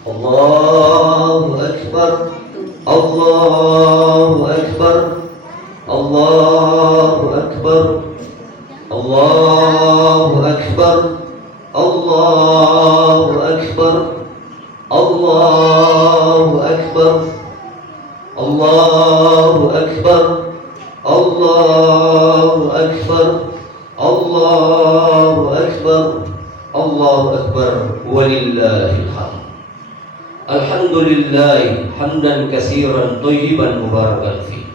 Allahu Akbar, Allahu Akbar, Allahu Akbar, Allahu Akbar, Allahu Akbar, Allahu Akbar, Allahu Akbar, Allahu Akbar, Allahu Akbar, Allahu Akbar, walillahil hamd. Alhamdulillah hamdan katsiran thayyiban mubarakan fi.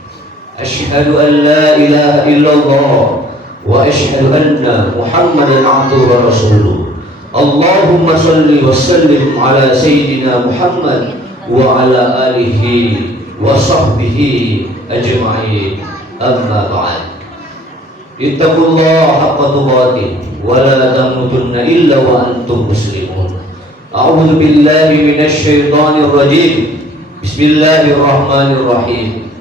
Asyhadu an la ilaha illallah wa asyhadu anna Muhammadan abduhu wa rasuluh. Allahumma shalli wa sallim ala sayyidina Muhammad wa ala alihi wa sahbihi ajma'in. Amma ba'd. Ittaqullaha haqqa tuqatih wa la tamutunna illa wa antum muslimun. A'udzu billahi minasy syaithanir rajim. Bismillahirrahmanirrahim.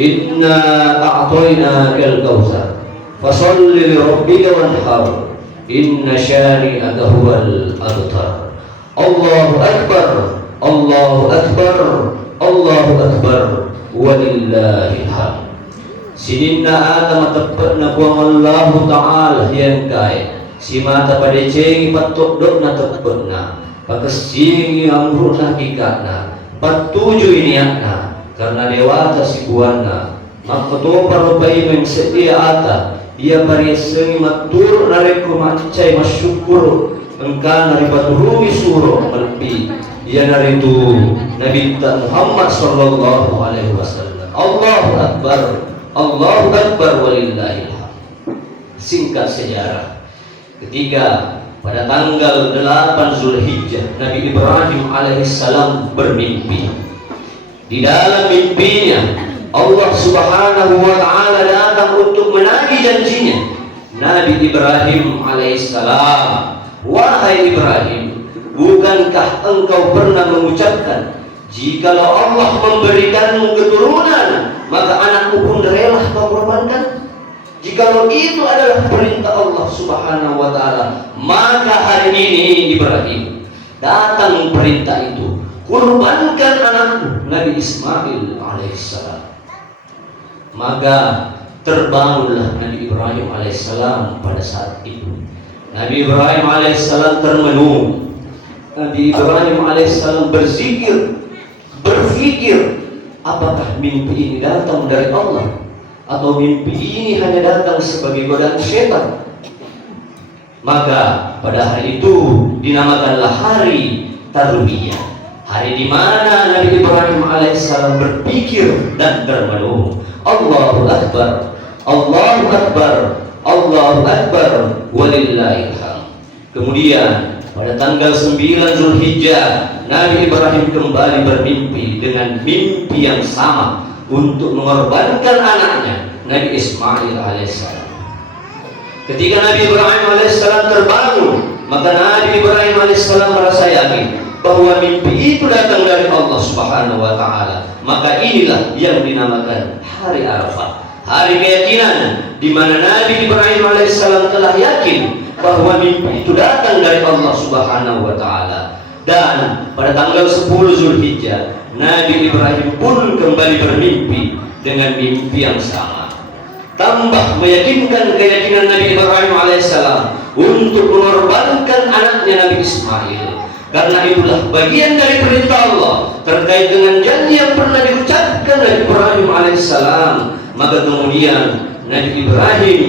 Inna a'tainakal kautsar fasholli li rabbika wanhar. Inna syani'aka huwal abtar. Allahu akbar, Allahu akbar, Allahu akbar, walillahil hamd. Sininna ata matepna buang Allah Ta'ala yang kai si mata pada ceng patok dok na tepena pakesing yang runa hakikatna patuju ini akna karena dewata si buana maka to parobai meng setia ata ia pariseng matur nareku mancai masyukur engkau nari paturumi suruh melpi ia naritu Nabi Muhammad sallallahu alaihi wasallam. Allahu akbar, Allahu akbar, walillahil hamd. Singkat sejarah. Ketika pada tanggal 8 Zulhijjah Nabi Ibrahim alaihissalam bermimpi. Di dalam mimpinya Allah subhanahu wa ta'ala datang untuk menagih janjinya. Nabi Ibrahim alaihissalam, wahai Ibrahim, bukankah engkau pernah mengucapkan jikalau Allah memberikanmu keturunan maka anakmu pun rela kau korbankan? Jikalau itu adalah perintah Allah subhanahu wa ta'ala, maka hari ini Ibrahim datang perintah itu, kurbankan anakmu Nabi Ismail alaihissalam. Maka terbangunlah Nabi Ibrahim alaihissalam pada saat itu. Nabi Ibrahim alaihissalam termenung. Nabi Ibrahim alaihissalam berzikir, berfikir, apakah mimpi ini datang dari Allah atau mimpi ini hanya datang sebagai godaan syaitan? Maka pada hari itu dinamakanlah hari Tarwiyah, hari di mana Nabi Ibrahim alaihissalam berpikir dan termenung. Allahu akbar, Allahu akbar, Allahu akbar, walillahil hamd. Kemudian pada tanggal 9 Zulhijjah Nabi Ibrahim kembali bermimpi dengan mimpi yang sama untuk mengorbankan anaknya Nabi Ismail alaihissalam. Ketika Nabi Ibrahim alaihissalam terbangun, maka Nabi Ibrahim alaihissalam merasa yakin bahwa mimpi itu datang dari Allah subhanahu wa ta'ala. Maka inilah yang dinamakan hari Arafah, hari keyakinan, di mana Nabi Ibrahim alaihissalam telah yakin bahwa mimpi itu datang dari Allah subhanahu wa ta'ala. Dan pada tanggal 10 Zulhijjah Nabi Ibrahim pun kembali bermimpi dengan mimpi yang sama, tambah meyakinkan keyakinan Nabi Ibrahim alaihissalam untuk mengorbankan anaknya Nabi Ismail. Karena itulah bagian dari perintah Allah terkait dengan janji yang pernah diucapkan Nabi Ibrahim alaihissalam. Maka kemudian Nabi Ibrahim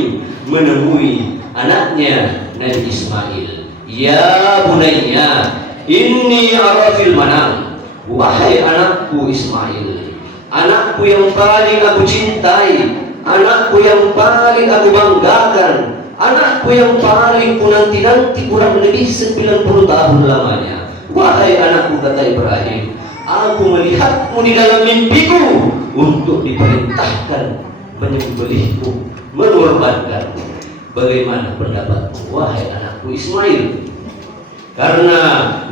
menemui anaknya Nabi Ismail. Ya bunayya inni ara fil manam. Wahai anakku Ismail, anakku yang paling aku cintai, anakku yang paling aku banggakan, anakku yang paling ku nanti-nanti kurang lebih 90 tahun lamanya. Wahai anakku, kata Ibrahim, aku melihatmu di dalam mimpiku untuk diperintahkan menyembelihku, mengorbankanmu. Bagaimana pendapatmu, wahai anakku Ismail? Karena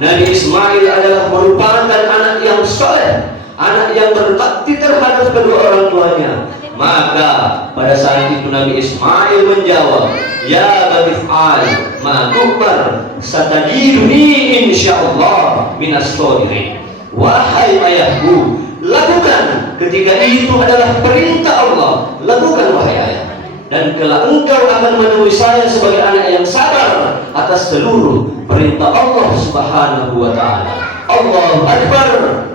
Nabi Ismail adalah merupakan anak yang soleh, anak yang berbakti terhadap kedua orang tuanya. Maka pada saat itu Nabi Ismail menjawab, ya bani fa'al ma tu'mar satajiduni insyaallah minas shodirin. Wahai ayahku, lakukan ketika itu adalah perintah Allah. Lakukan wahai ayah. Dan kelak engkau akan menemui saya sebagai anak yang sabar atas seluruh perintah Allah Subhanahu wa ta'ala. Allahu Akbar,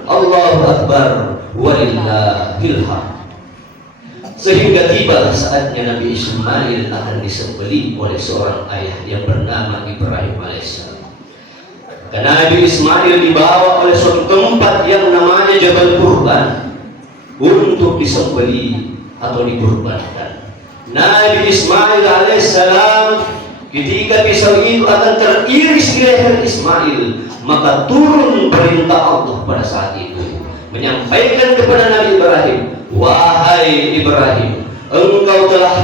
Allahu Akbar, walillahil hamd. Sehingga tiba saatnya Nabi Ismail akan disembelih oleh seorang ayah yang bernama Ibrahim alaihissalam. Karena Nabi Ismail dibawa oleh suatu tempat yang namanya Jabal Kurban untuk disembelih atau dikurbankan. Nabi Ismail alaihissalam ketika pisau itu akan teriris di leher Ismail, maka turun perintah Allah pada saat itu menyampaikan kepada Nabi Ibrahim, wahai Ibrahim, engkau telah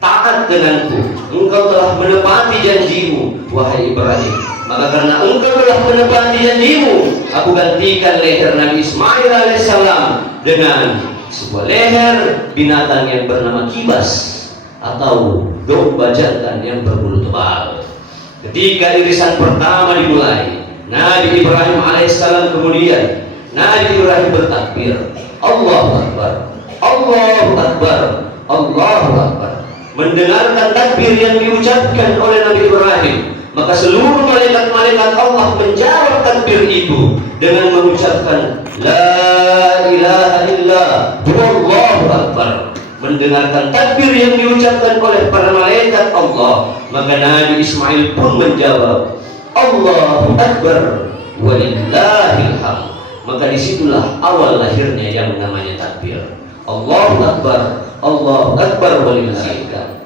taat denganku, engkau telah menepati janjimu, wahai Ibrahim. Maka karena engkau telah menepati janjimu, aku gantikan leher Nabi Ismail alaihissalam dengan sebuah leher binatang yang bernama kibas atau domba jantan yang berbulu tebal. Ketika irisan pertama dimulai, Nabi Ibrahim alaihissalam kemudian Nabi Ibrahim bertakbir, Allahu Akbar, Allahu Akbar, Allahu Akbar. Mendengarkan takbir yang diucapkan oleh Nabi Ibrahim, maka seluruh malaikat-malaikat Allah menjawab takbir itu dengan mengucapkan La ilaha illa Allahu Akbar. Mendengarkan takbir yang diucapkan oleh para malaikat Allah, maka Nabi Ismail pun menjawab Allahu Akbar walillahil hamd. Maka disitulah awal lahirnya yang namanya takbir. Allahu Akbar, Allahu Akbar walillahil hamd.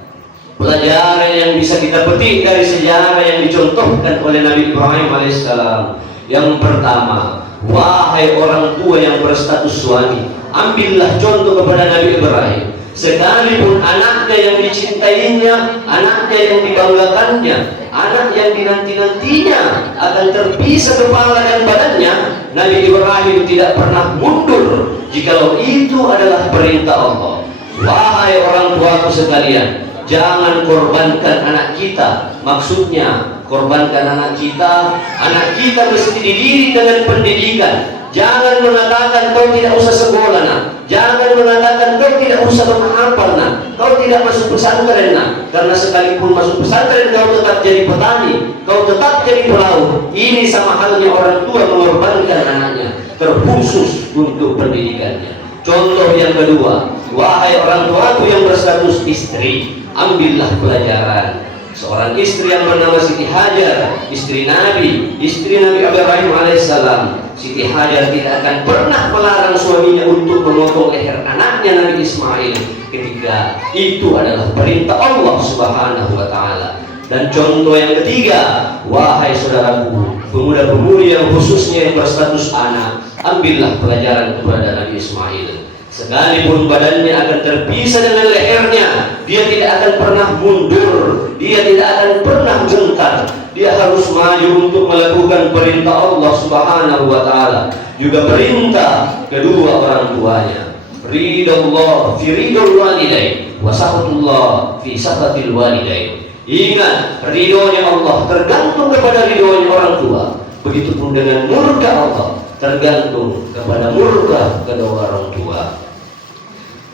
Pelajaran yang bisa kita petik dari sejarah yang dicontohkan oleh Nabi Ibrahim alaihissalam. Yang pertama, wahai orang tua yang berstatus suami, ambillah contoh kepada Nabi Ibrahim. Sekalipun anaknya yang dicintainya, anaknya yang dibanggakannya, anak yang dinanti-nantinya akan terpisah kepala dan badannya, Nabi Ibrahim tidak pernah mundur jikalau itu adalah perintah Allah. Wahai orang tuaku sekalian, jangan korbankan anak kita. Maksudnya korbankan anak kita mesti dididik dengan pendidikan. Jangan mengatakan kau tidak usah sekolah nak. Jangan mengatakan kau tidak usah menghafal nak. Kau tidak masuk pesantren nak. Karena sekalipun masuk pesantren kau tetap jadi petani, kau tetap jadi pelaut. Ini sama halnya orang tua mengorbankan anaknya, terkhusus untuk pendidikannya. Contoh yang kedua, wahai orang tuaku yang berstatus istri, ambillah pelajaran. Seorang istri yang bernama Siti Hajar, istri Nabi Ibrahim alaihissalam. Siti Hajar tidak akan pernah melarang suaminya untuk memotong leher anaknya Nabi Ismail ketika itu adalah perintah Allah Subhanahu wa ta'ala. Dan contoh yang ketiga, wahai saudaraku, pemuda-pemudi yang khususnya yang berstatus anak, ambillah pelajaran kepada Nabi Ismail. Sekalipun badannya akan terpisah dengan lehernya, dia tidak akan pernah mundur, dia tidak akan pernah gentar. Dia harus maju untuk melakukan perintah Allah Subhanahu wa ta'ala, juga perintah kedua orang tuanya. Ridallah fi ridul walidain wa sakhatullah fi sakhatil walidain. Ingat, ridhonya Allah tergantung kepada ridhonya orang tua. Begitupun dengan murka Allah tergantung kepada murka kedua orang tua.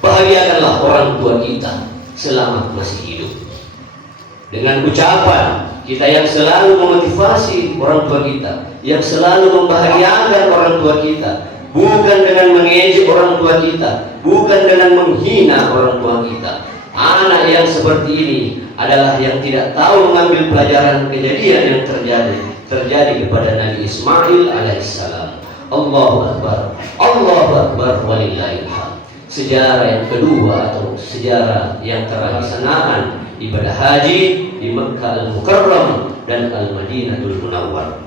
Bahagiakanlah orang tua kita selama masih hidup dengan ucapan kita yang selalu memotivasi orang tua kita, yang selalu membahagiakan orang tua kita, bukan dengan mengejek orang tua kita, bukan dengan menghina orang tua kita. Anak yang seperti ini adalah yang tidak tahu mengambil pelajaran kejadian yang terjadi kepada Nabi Ismail alaihissalam. Allahu Akbar, Allahu Akbar walillahil hamd. Sejarah yang kedua atau sejarah yang terlaksanakan ibadah haji di Mekkah Al-Mukarram dan Al-Madinatul Munawwar.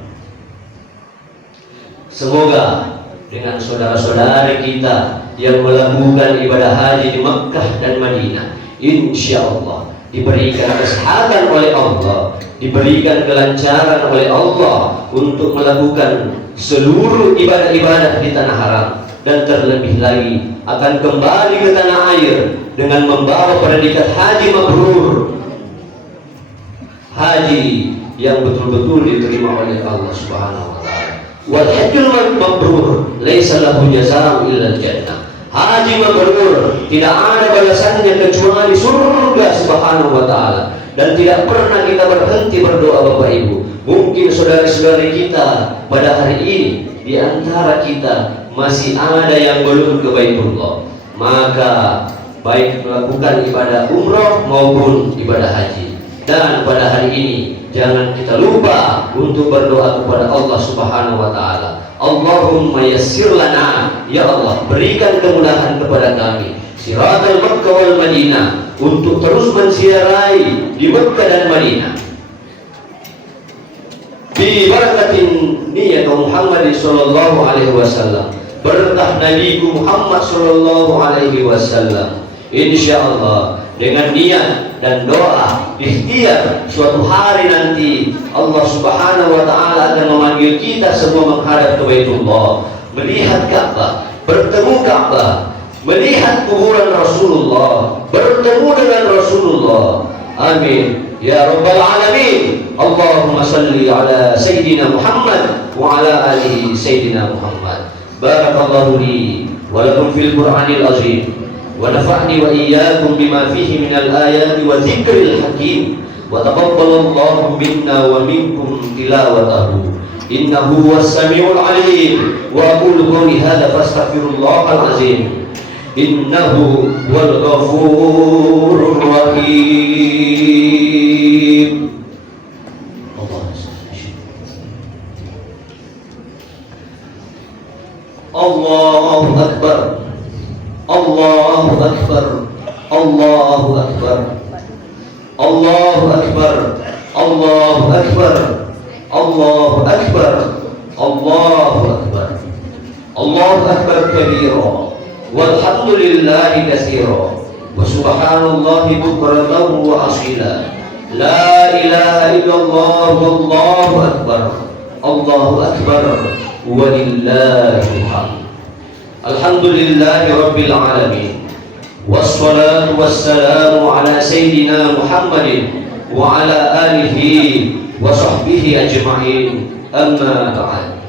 Semoga dengan saudara-saudara kita yang melakukan ibadah haji di Mekkah dan Madinah, insya Allah diberikan kesehatan oleh Allah, diberikan kelancaran oleh Allah untuk melakukan seluruh ibadah-ibadah di tanah haram, dan terlebih lagi akan kembali ke tanah air dengan membawa predikat haji mabrur, haji yang betul-betul diterima oleh Allah Subhanahu wa ta'ala. Wal hajjul mabrur laisa lahu jazaa'u illa al-jannah. Haji mabrur tidak ada balasannya kecuali surga subhanahu wa ta'ala. Dan tidak pernah kita berhenti berdoa Bapak Ibu. Mungkin saudara-saudari kita pada hari ini di antara kita masih ada yang belum ke Baitullah, maka baik melakukan ibadah umroh maupun ibadah haji. Dan pada hari ini jangan kita lupa untuk berdoa kepada Allah Subhanahu wa taala. Allahumma yassir lana, ya Allah berikan kemudahan kepada kami Siratal Makkah wal Madinah, untuk terus menziarahi di Makkah dan Madinah. Bi barakatin niyat Muhammad sallallahu alaihi wasallam, berkah Nabi Muhammad sallallahu alaihi wasallam. Insyaallah dengan niat dan doa ikhtiar, suatu hari nanti Allah Subhanahu wa taala akan memanggil kita semua menghadap ke Baitullah, melihat Ka'bah, bertemu Ka'bah, melihat kuburan Rasulullah, bertemu dengan Rasulullah. Amin ya rabbal alamin. Allahumma salli ala sayyidina Muhammad wa ala alihi sayyidina Muhammad. Barakallahu li wa lakum fil Qur'anil azim, wa nafa'ni wa iyyakum bima fihi minal ayati wa dzikril hakim, wa taqabbalallahu minna wa minkum tilawatahu innahu huwas samiul alim. Wa aqulu qawli hadza fastaghfirullahal azim innahu wal ghafurur rahim. Allahu akbar, Allahu akbar, Allahu akbar, Allahu akbar, Allahu akbar, Allahu akbar, Allahu akbar, Allahu akbar kabira, walhamdulillahi katsira, wa subhanallahi bukratan wa asila. La ilaha illallah wallahu akbar, Allahu akbar, walillahil hamd. Alhamdulillahi rabbil alamin, wassalatu wassalamu ala sayyidina Muhammadin wa ala alihi wa sahbihi ajma'in. Amma ba'd.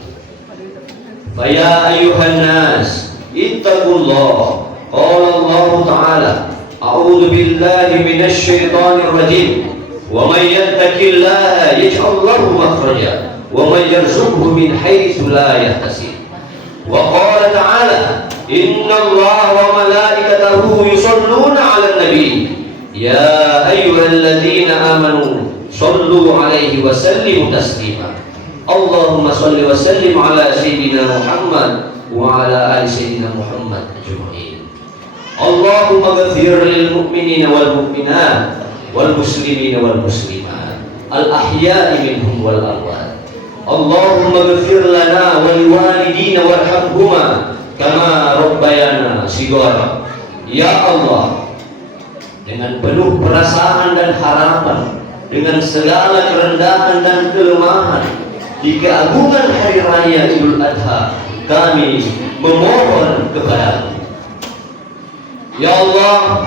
Faya ayyuhan nas ittaqullah. Qala Allah ta'ala, a'udzu billahi minasy syaithanir rajim. Wa may yattaqillaha yaj'al lahu makhraja wa may yarzuqhu min haitsu la yahtasib. Wa qala ta'ala, innallaha wa malaikatahu yusholluna 'alan nabi ya ayyuhalladzina amanu shallu 'alaihi wa sallimu taslima. Allahumma shalli wa sallim 'ala sayyidina Muhammad wa 'ala ali sayyidina Muhammad ajma'in. Allahumma ighfir lil mu'minina wal mu'minat wal muslimina wal muslimat al ahya'i minhum wal amwat. Allahumma ighfir lana wa liwalidina warhamhuma kama rabbayana shighara. Ya Allah, dengan penuh perasaan dan harapan, dengan segala kerendahan dan kelemahan, di keagungan hari raya Idul Adha, kami memohon kepadamu. Ya Allah,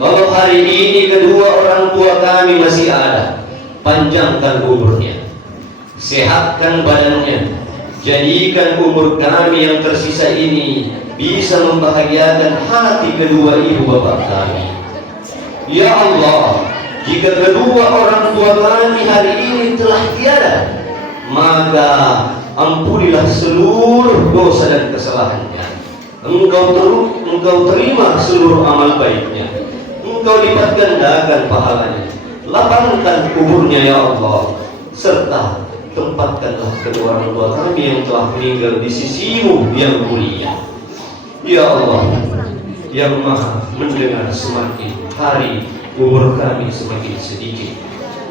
kalau hari ini kedua orang tua kami masih ada, panjangkan umurnya, sehatkan badannya, jadikan umur kami yang tersisa ini bisa membahagiakan hati kedua ibu bapak kami. Ya Allah, jika kedua orang tua kami hari ini telah tiada, maka ampunilah seluruh dosa dan kesalahannya. Engkau terima seluruh amal baiknya, Engkau lipat gandakan pahalanya, lapangkan kuburnya ya Allah, serta tempatkanlah kedua orang tua kami yang telah meninggal di sisimu yang mulia. Ya Allah yang maha mendengar, semakin hari umur kami semakin sedikit,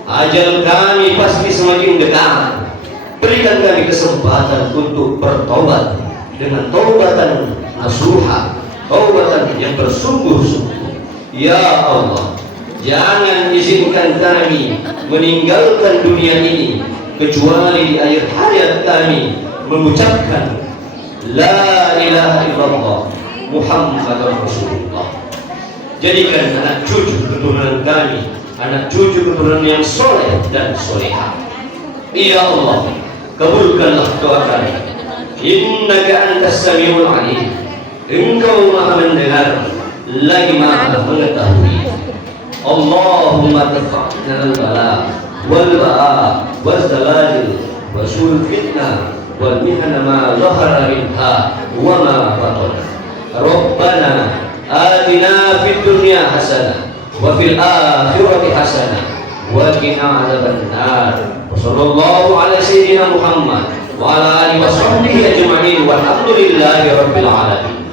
ajal kami pasti semakin dekat. Berikan kami kesempatan untuk bertobat dengan taubatan nasuha, taubatan yang bersungguh-sungguh. Ya Allah, jangan izinkan kami meninggalkan dunia ini kecuali di akhir hayat kami mengucapkan La ilaha illallah Muhammadur Rasulullah. Jadikan anak cucu keturunan kami anak cucu keturunan yang soleh dan solehah. Ya Allah, kabulkanlah doa kami, innaka antas samiul alim, engkau maha mendengar lagi maha mengetahui. Allahumma tafa'na al-bala wal ba'a wal zalal wa sul fitnah wal mihana ma zahara minha wa ma batana. Rabbana atina fid dunya hasanah wa fil akhirati hasanah wa qina adzabannar. Wa sallallahu ala sayyidina Muhammad wa ala alihi wa sahbihi ajma'in walhamdulillahi rabbil alamin.